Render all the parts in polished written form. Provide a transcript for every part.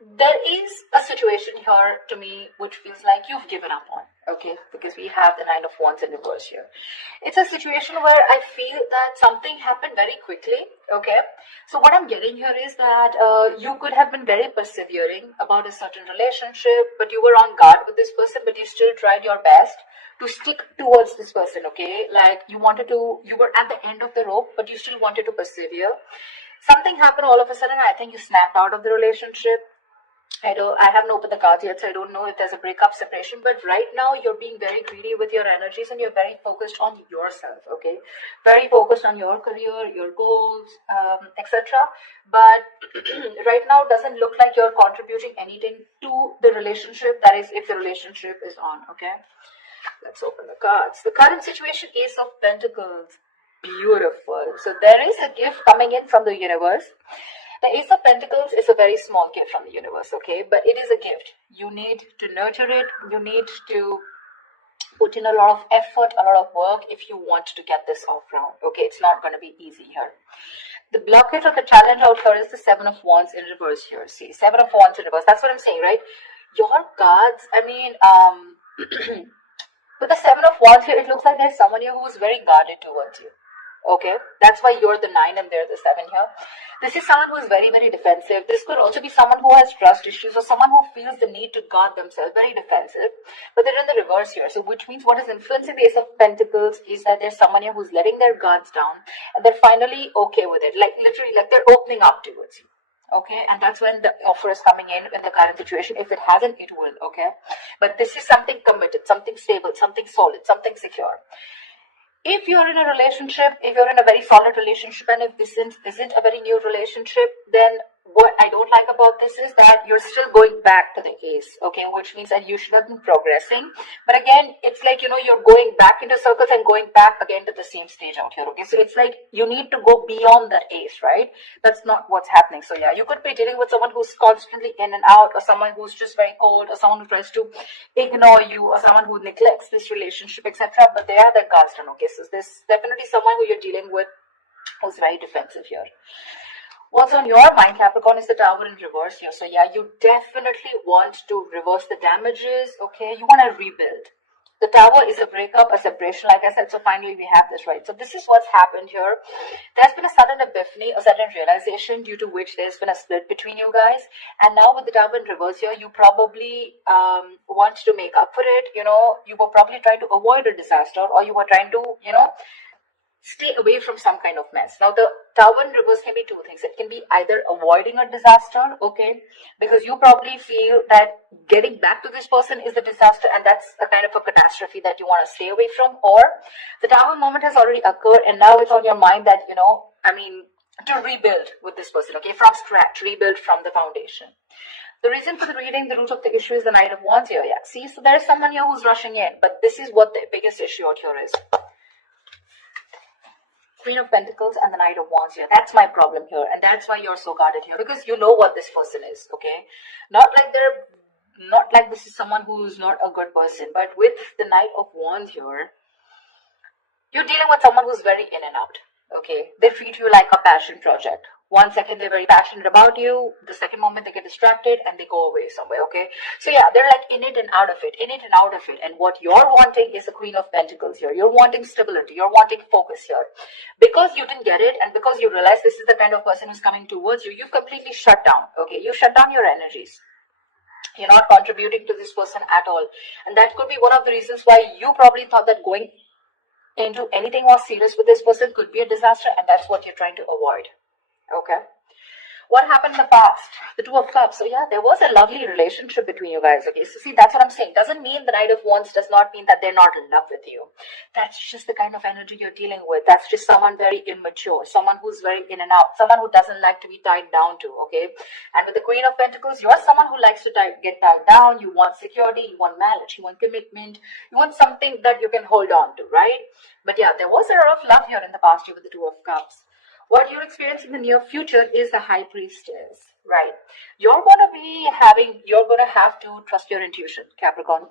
there is a situation here to me which feels like you've given up on, okay, because we have the Nine of Wands in reverse here. It's a situation where I feel that something happened very quickly, okay. So what I'm getting here is that you could have been very persevering about a certain relationship, but you were on guard with this person, but you still tried your best to stick towards this person, okay. Like you were at the end of the rope, but you still wanted to persevere. Something happened all of a sudden. I think you snapped out of the relationship. I haven't opened the cards yet, so I don't know if there's a breakup, separation, but right now you're being very greedy with your energies and you're very focused on yourself, okay? Very focused on your career, your goals, etc. But right now doesn't look like you're contributing anything to the relationship, that is, if the relationship is on, okay? Let's open the cards. The current situation, Ace of Pentacles. Beautiful. So there is a gift coming in from the universe. The Ace of Pentacles is a very small gift from the universe, okay? But it is a gift. You need to nurture it. You need to put in a lot of effort, a lot of work if you want to get this off round, okay? It's not going to be easy here. The blockage of the challenge out here is the Seven of Wands in reverse here. See, Seven of Wands in reverse. That's what I'm saying, right? Your cards, I mean, with the Seven of Wands here, it looks like there's someone here who is very guarded towards you. Okay, that's why you're the 9 and they're the 7 here. This is someone who is very, very defensive. This could also be someone who has trust issues or someone who feels the need to guard themselves, very defensive. But they're in the reverse here. So which means what is influencing the Ace of Pentacles is that there's someone here who's letting their guards down and they're finally okay with it. Like literally, like they're opening up towards you. Okay, and that's when the offer is coming in the current situation. If it hasn't, it will, okay? But this is something committed, something stable, something solid, something secure. If you're in a relationship, if you're in a very solid relationship, and if this isn't a very new relationship, then what I don't like about this is that you're still going back to the Ace, okay, which means that you should have been progressing. But again, it's like, you're going back into circles and going back again to the same stage out here, okay? So it's like you need to go beyond that Ace, right? That's not what's happening. So yeah, you could be dealing with someone who's constantly in and out, or someone who's just very cold, or someone who tries to ignore you, or someone who neglects this relationship, etc. But they are the guards done, okay? So there's definitely someone who you're dealing with who's very defensive here. What's on your mind, Capricorn, is the Tower in reverse here. So yeah, you definitely want to reverse the damages, okay? You want to rebuild. The Tower is a breakup, a separation, like I said, so finally we have this, right? So this is what's happened here. There's been a sudden epiphany, a sudden realization due to which there's been a split between you guys. And now with the Tower in reverse here, you probably want to make up for it. You were probably trying to avoid a disaster, or you were trying to, stay away from some kind of mess. Now, the Tower in reverse can be two things. It can be either avoiding a disaster, okay, because you probably feel that getting back to this person is the disaster and that's a kind of a catastrophe that you want to stay away from, or the Tower moment has already occurred and now it's on your mind that, to rebuild with this person, okay, from scratch, rebuild from the foundation. The reason for the reading, the root of the issue is the Knight of Wands here, yeah. See, so there's someone here who's rushing in, but this is what the biggest issue out here is. Queen of Pentacles and the Knight of Wands here. That's my problem here, and that's why you're so guarded here, because you know what this person is, okay? Not like this is someone who's not a good person, but with the Knight of Wands here, you're dealing with someone who's very in and out, okay? They treat you like a passion project. 1 second they're very passionate about you, the second moment they get distracted and they go away somewhere, okay? So yeah, they're like in it and out of it, in it and out of it. And what you're wanting is the Queen of Pentacles here. You're wanting stability, you're wanting focus here. Because you didn't get it and because you realize this is the kind of person who's coming towards you, you've completely shut down, okay? You shut down your energies. You're not contributing to this person at all. And that could be one of the reasons why you probably thought that going into anything more serious with this person could be a disaster, and that's what you're trying to avoid. Okay. What happened in the past? The Two of Cups. So yeah, there was a lovely relationship between you guys. Okay, so see, that's what I'm saying. Doesn't mean the Knight of Wands does not mean that they're not in love with you. That's just the kind of energy you're dealing with. That's just someone very immature, someone who's very in and out, someone who doesn't like to be tied down to, okay? And with the Queen of Pentacles, you're someone who likes to get tied down. You want security, you want marriage, you want commitment, you want something that you can hold on to, right? But yeah, there was a lot of love here in the past year with the Two of Cups. What you'll experience in the near future is the High Priestess, right? You're going to have to trust your intuition, Capricorn.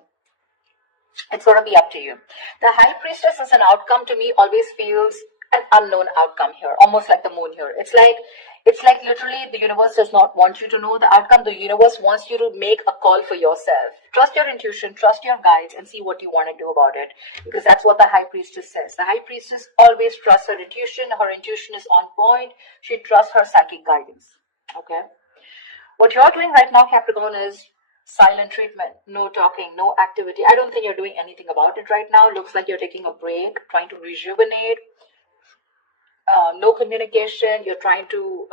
It's going to be up to you. The High Priestess as an outcome to me always feels an unknown outcome here, almost like the moon here. It's like literally the universe does not want you to know the outcome. The universe wants you to make a call for yourself. Trust your intuition, trust your guides, and see what you want to do about it. Because that's what the High Priestess says. The High Priestess always trusts her intuition. Her intuition is on point. She trusts her psychic guidance. Okay? What you're doing right now, Capricorn, is silent treatment. No talking, no activity. I don't think you're doing anything about it right now. Looks like you're taking a break, trying to rejuvenate. No communication. You're trying to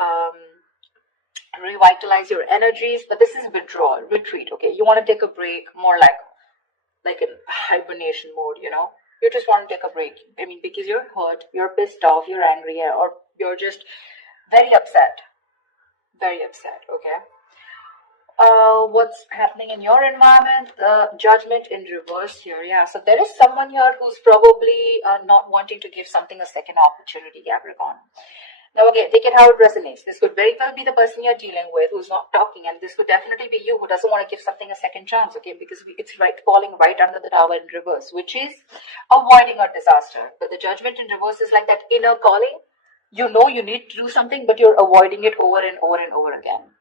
revitalize your energies, but this is withdrawal, retreat. Okay, you want to take a break, more like in hibernation mode. You just want to take a break. I mean, because you're hurt, you're pissed off, you're angry, or you're just very upset. Okay. What's happening in your environment? Judgment in reverse here. Yeah, so there is someone here who's probably not wanting to give something a second opportunity, Capricorn. Now again, take it how it resonates. This could very well be the person you're dealing with who's not talking, and this could definitely be you who doesn't want to give something a second chance, okay? Because it's falling right under the tower in reverse, which is avoiding a disaster. But the judgment in reverse is like that inner calling. You know you need to do something, but you're avoiding it over and over and over again.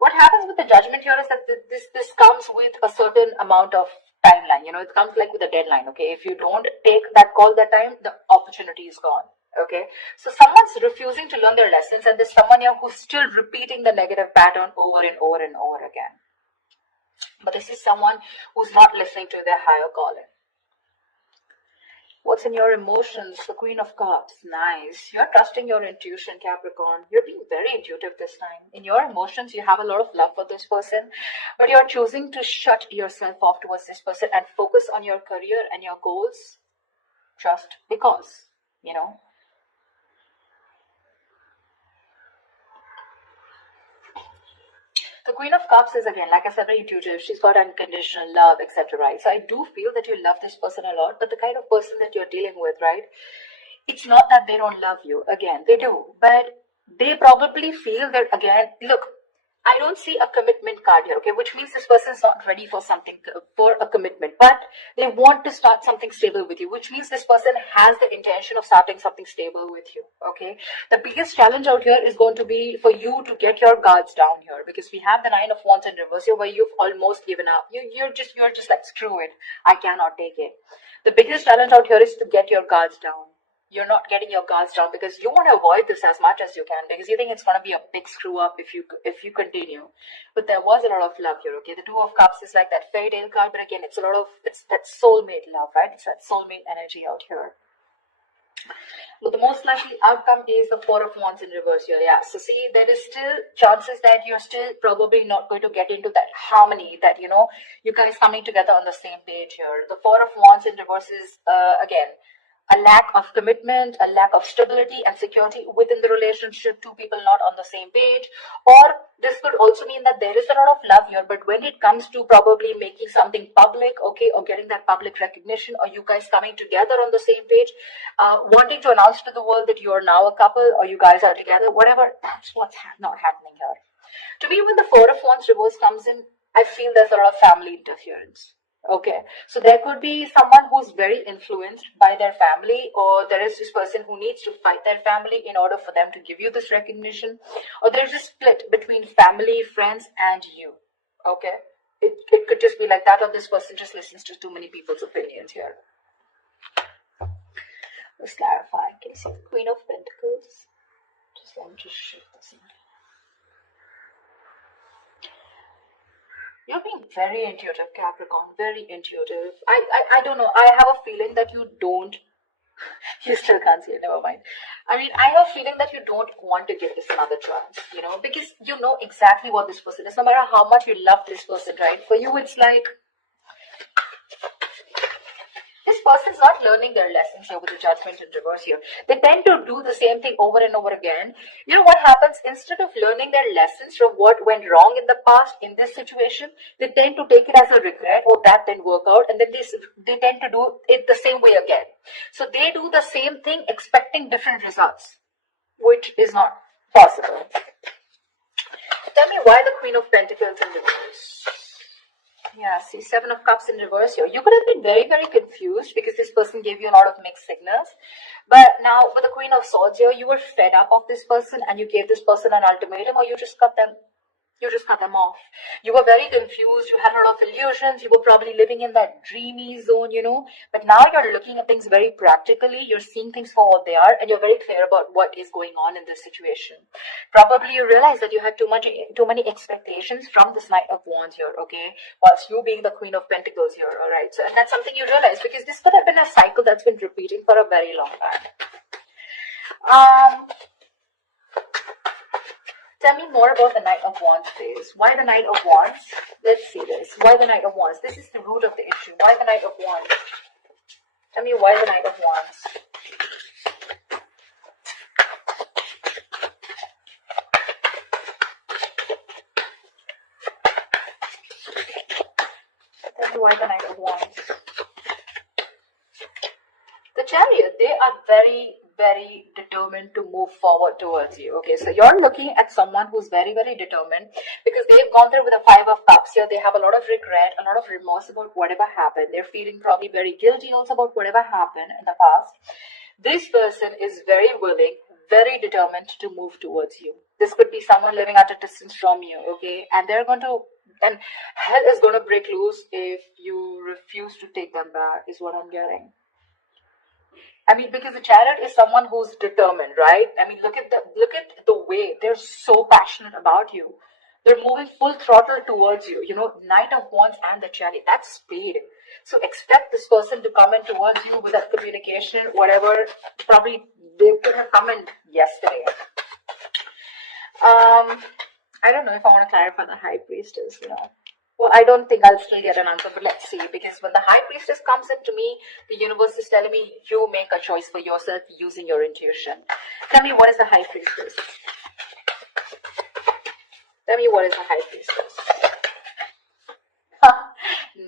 What happens with the judgment here is that this comes with a certain amount of timeline. It comes like with a deadline, okay? If you don't take that call that time, the opportunity is gone, okay? So someone's refusing to learn their lessons, and there's someone here who's still repeating the negative pattern over and over and over again. But this is someone who's not listening to their higher calling. What's in your emotions? The Queen of Cups. Nice. You're trusting your intuition, Capricorn. You're being very intuitive this time. In your emotions, you have a lot of love for this person, but you're choosing to shut yourself off towards this person and focus on your career and your goals just because, The Queen of Cups is, again, like I said, very intuitive. She's got unconditional love, etc., right? So I do feel that you love this person a lot, but the kind of person that you're dealing with, right? It's not that they don't love you. Again, they do. But they probably feel that, again, look, I don't see a commitment card here, okay? Which means this person is not ready for something, for a commitment. But they want to start something stable with you, which means this person has the intention of starting something stable with you, okay? The biggest challenge out here is going to be for you to get your guards down here, because we have the Nine of Wands in reverse here where you've almost given up. You're just like, screw it. I cannot take it. The biggest challenge out here is to get your guards down. You're not getting your guards down because you want to avoid this as much as you can, because you think it's going to be a big screw up if you continue. But there was a lot of love here, okay? The Two of Cups is like that fairy tale card, but again, it's that soulmate love, right? It's that soulmate energy out here. But the most likely outcome is the Four of Wands in reverse here. Yeah, so see, there is still chances that you're still probably not going to get into that harmony, that, you guys coming together on the same page here. The Four of Wands in reverse is, again, a lack of commitment, a lack of stability and security within the relationship, two people not on the same page. Or this could also mean that there is a lot of love here, but when it comes to probably making something public, okay, or getting that public recognition, or you guys coming together on the same page, wanting to announce to the world that you are now a couple, or you guys are together, whatever, that's what's not happening here. To me, when the Four of Wands reverse comes in, I feel there's a lot of family interference. Okay, so there could be someone who's very influenced by their family, or there is this person who needs to fight their family in order for them to give you this recognition, or there's a split between family, friends, and you. Okay, it could just be like that, or this person just listens to too many people's opinions here. Let's clarify. Okay, so Queen of Pentacles. Just let me shift this in. You're being very intuitive, Capricorn, very intuitive. I don't know. I have a feeling that you don't. You still can't see it, never mind. I mean, I have a feeling that you don't want to give this another chance, because you know exactly what this person is. No matter how much you love this person, right? For you, it's like, this person's not learning their lessons here with the Judgment in reverse here. They tend to do the same thing over and over again. You know what happens? Instead of learning their lessons from what went wrong in the past in this situation, they tend to take it as a regret, or that didn't work out, and then they tend to do it the same way again. So they do the same thing expecting different results, which is not possible. Tell me why the Queen of Pentacles in reverse. Yeah, see, Seven of Cups in reverse here. You could have been very, very confused because this person gave you a lot of mixed signals. But now with the Queen of Swords here, you were fed up of this person and you gave this person an ultimatum, or you just cut them off. You were very confused. You had a lot of illusions. You were probably living in that dreamy zone, But now you're looking at things very practically. You're seeing things for what they are, and you're very clear about what is going on in this situation. Probably you realize that you had too many expectations from this Knight of Wands here, okay? Whilst you being the Queen of Pentacles here, all right? So, and that's something you realize because this could have been a cycle that's been repeating for a very long time. Tell me more about the Knight of Wands, please. Why the Knight of Wands? Let's see this. Why the Knight of Wands? This is the root of the issue. Why the Knight of Wands? Tell me why the Knight of Wands. Tell me why the Knight of Wands. The Chariot, they are very, very determined to move forward towards you. Okay, so you're looking at someone who's very, very determined because they've gone through with a Five of Cups here. They have a lot of regret, a lot of remorse about whatever happened. They're feeling probably very guilty also about whatever happened in the past. This person is very willing, very determined to move towards you. This could be someone living at a distance from you, okay? And hell is going to break loose if you refuse to take them back, is what I'm getting. I mean, because the Chariot is someone who's determined, right? I mean, look at the way they're so passionate about you. They're moving full throttle towards you. Knight of Wands and the Chariot, that's speed. So expect this person to come in towards you with that communication, whatever. Probably they could have come in yesterday. I don't know if I want to clarify the High Priestess, Well, I don't think I'll still get an answer, but let's see. Because when the High Priestess comes into me, the universe is telling me you make a choice for yourself using your intuition. Tell me, what is the High Priestess? Tell me, what is the High Priestess?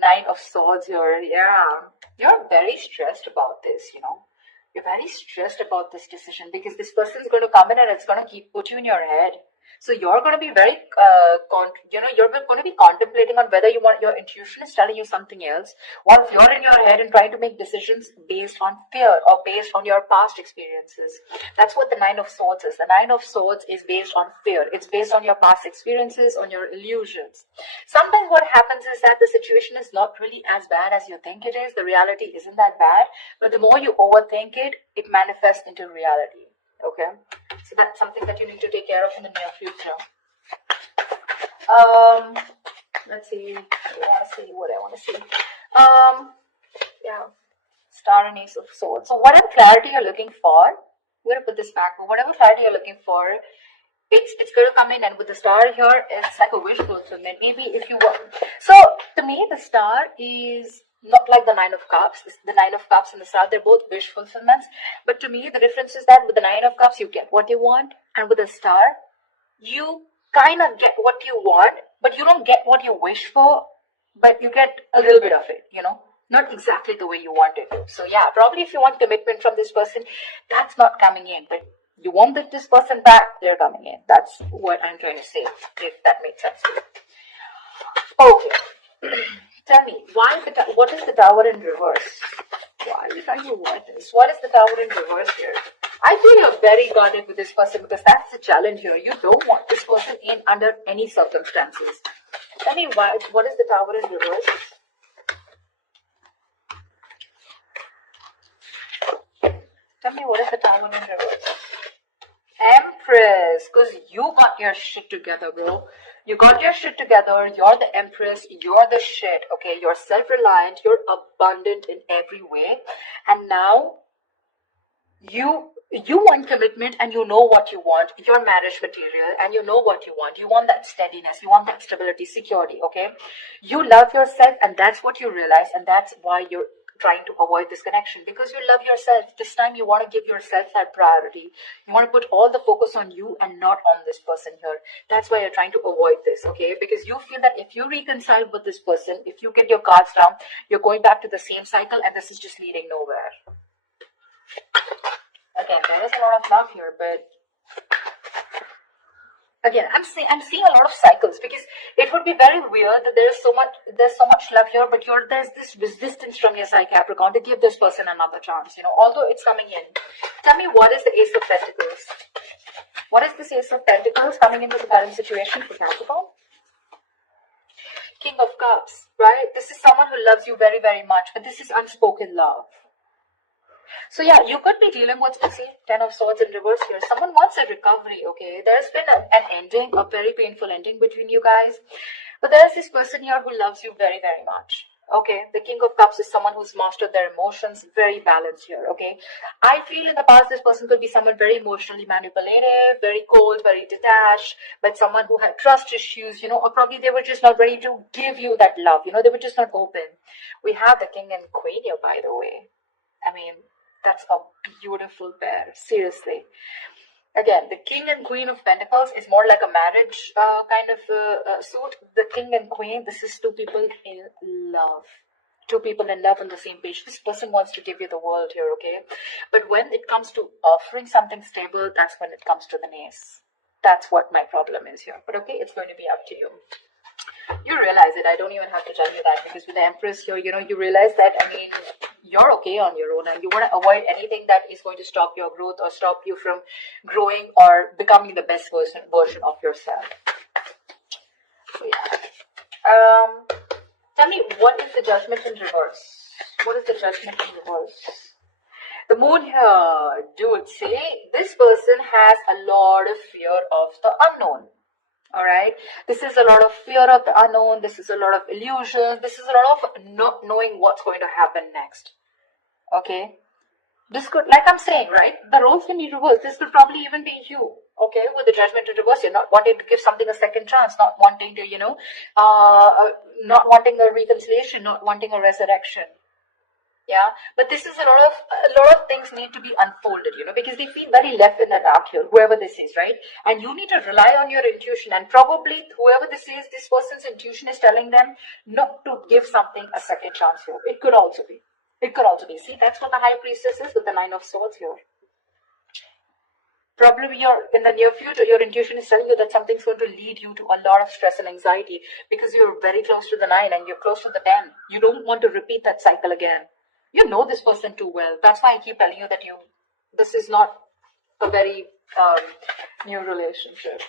Nine of Swords here. Yeah. You're very stressed about this, You're very stressed about this decision because this person is going to come in and it's going to put you in your head. So you're going to be very, you're going to be contemplating on whether your intuition is telling you something else, or if you're in your head and trying to make decisions based on fear or based on your past experiences. That's what the Nine of Swords is. The Nine of Swords is based on fear. It's based on your past experiences, on your illusions. Sometimes what happens is that the situation is not really as bad as you think it is. The reality isn't that bad, but the more you overthink it, it manifests into reality. Okay, so that's something that you need to take care of in the near future. Let's see. What I want to see. Yeah, Star and Ace of Swords. So whatever clarity you're looking for, I'm going to put this back. But whatever clarity you're looking for, it's going to come in, and with the Star here, it's like a wish fulfillment. Maybe if you want. So to me, the Star is not like the Nine of Cups. The Nine of Cups and the Star, they're both wish fulfillments. But to me, the difference is that with the Nine of Cups, you get what you want. And with the Star, you kind of get what you want, but you don't get what you wish for, but you get a little bit of it, Not exactly the way you want it. So yeah, probably if you want commitment from this person, that's not coming in. But you want this person back, they're coming in. That's what I'm trying to say, if that makes sense to you. Okay. Tell me, what is the Tower in reverse? Why will tell you what is? What is the Tower in reverse here? I feel you're very guarded with this person because that's the challenge here. You don't want this person in under any circumstances. Tell me what is the Tower in reverse? Tell me what is the Tower in reverse? Empress, because you got your shit together, bro. You got your shit together. You're the Empress. You're the shit. Okay, you're self-reliant. You're abundant in every way. And now you want commitment, and you know what you want. You're marriage material, and you know what you want. You want that steadiness. You want that stability, security. Okay, you love yourself, and that's what you realize, and that's why you're trying to avoid this connection, because you love yourself. This time you want to give yourself that priority. You want to put all the focus on you and not on this person here. That's why you're trying to avoid this, okay? Because you feel that if you reconcile with this person, if you get your cards down, you're going back to the same cycle, and this is just leading nowhere. Again, there is a lot of love here, but Again, I'm seeing a lot of cycles, because it would be very weird that there's so much love here, but there's this resistance from your side, Capricorn, to give this person another chance, although it's coming in. Tell me, what is the Ace of Pentacles? What is this Ace of Pentacles coming into the current situation for Capricorn? King of Cups, right? This is someone who loves you very, very much, but this is unspoken love. So yeah, you could be dealing with, see, Ten of Swords in reverse here. Someone wants a recovery, okay? There's been an ending, a very painful ending between you guys. But there's this person here who loves you very, very much. Okay, the King of Cups is someone who's mastered their emotions, very balanced here, okay? I feel in the past this person could be someone very emotionally manipulative, very cold, very detached, but someone who had trust issues, or probably they were just not ready to give you that love, they were just not open. We have the King and Queen here, by the way. I mean, that's a beautiful pair, seriously. Again, the King and Queen of Pentacles is more like a marriage kind of suit. The King and Queen, this is two people in love. Two people in love on the same page. This person wants to give you the world here, okay? But when it comes to offering something stable, that's when it comes to the nace. That's what my problem is here. But okay, it's going to be up to you. You realize it. I don't even have to tell you that, because with the Empress here, you realize that, you're okay on your own, and you want to avoid anything that is going to stop your growth or stop you from growing or becoming the best version of yourself. So yeah. Tell me, what is the Judgment in reverse? What is the Judgment in reverse? The Moon here, dude, see, this person has a lot of fear of the unknown. Alright, this is a lot of fear of the unknown, this is a lot of illusions, this is a lot of not knowing what's going to happen next. Okay, this could, like I'm saying, right, the roles can be reversed. This could probably even be you, okay, with the Judgment in reverse. You're not wanting to give something a second chance, not wanting to, not wanting a reconciliation, not wanting a resurrection. Yeah, but this is a lot of things need to be unfolded, because they feel very left in the dark here, whoever this is, right? And you need to rely on your intuition, and probably whoever this is, this person's intuition is telling them not to give something a second chance here. It could also be. See, that's what the High Priestess is with the Nine of Swords here. Probably in the near future, your intuition is telling you that something's going to lead you to a lot of stress and anxiety, because you're very close to the 9 and you're close to the 10. You don't want to repeat that cycle again. You know this person too well. That's why I keep telling you that this is not a very new relationship.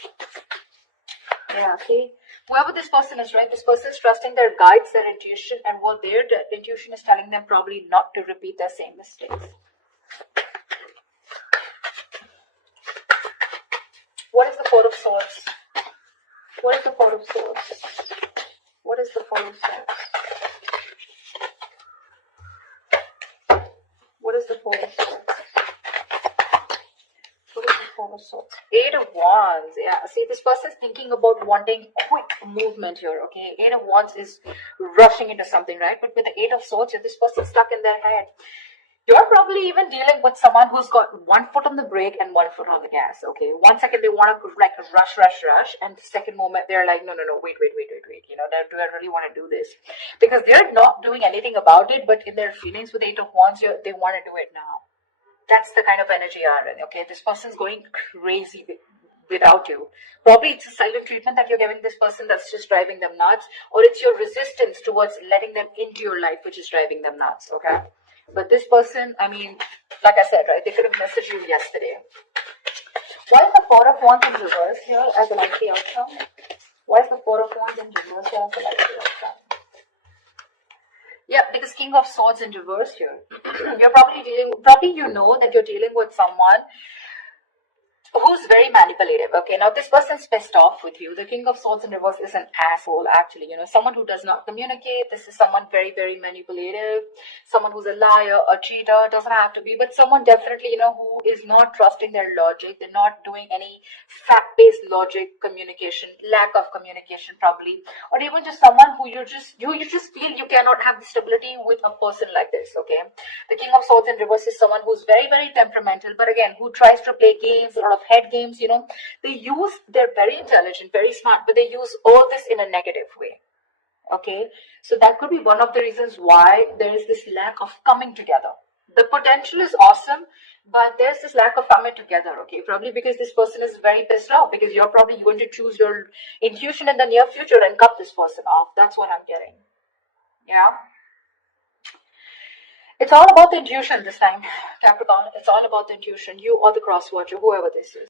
Yeah, see? Whoever this person is, right? This person is trusting their guides, their intuition, and what their intuition is telling them probably not to repeat their same mistakes. What is the Four of Swords? What is the Four of Swords? What is the Four of Swords? What is the Four of Swords? What is the Four of Swords? Eight of Wands. Yeah, see, this person is thinking about wanting quick movement here, okay? Eight of Wands is rushing into something, right? But with the Eight of Swords, this person is stuck in their head. You're probably even dealing with someone who's got one foot on the brake and one foot on the gas, okay? 1 second they want to like rush, and the second moment they're like, no, wait. Do I really want to do this? Because they're not doing anything about it, but in their feelings with Eight of Wands, they want to do it now. That's the kind of energy you're in, okay? This person's going crazy without you. Probably it's a silent treatment that you're giving this person that's just driving them nuts, or it's your resistance towards letting them into your life which is driving them nuts, okay? But this person, like I said, right, they could have messaged you yesterday. Why is the Four of Wands in reverse here as a likely outcome? Why is the Four of Wands in reverse here as a likely outcome? Yeah, because King of Swords in reverse here. You're probably you know that you're dealing with someone who's very manipulative. Okay, now this person's pissed off with you. The King of Swords in reverse is an asshole, actually. Someone who does not communicate. This is someone very, very manipulative. Someone who's a liar, a cheater. Doesn't have to be, but someone definitely, who is not trusting their logic. They're not doing any fact-based logic communication, lack of communication probably, or even just someone who you just feel you cannot have the stability with a person like this. Okay, the King of Swords in reverse is someone who's very, very temperamental, but again, who tries to play games, a lot of head games. They're very intelligent, very smart, but they use all this in a negative way. Okay, so that could be one of the reasons why there is this lack of coming together The potential is awesome, but there's this lack of coming together, okay? Probably because this person is very pissed off, because you're probably going to choose your intuition in the near future and cut this person off. That's what I'm getting. Yeah? It's all about the intuition this time, Capricorn. It's all about the intuition. You or the cross watcher, whoever this is.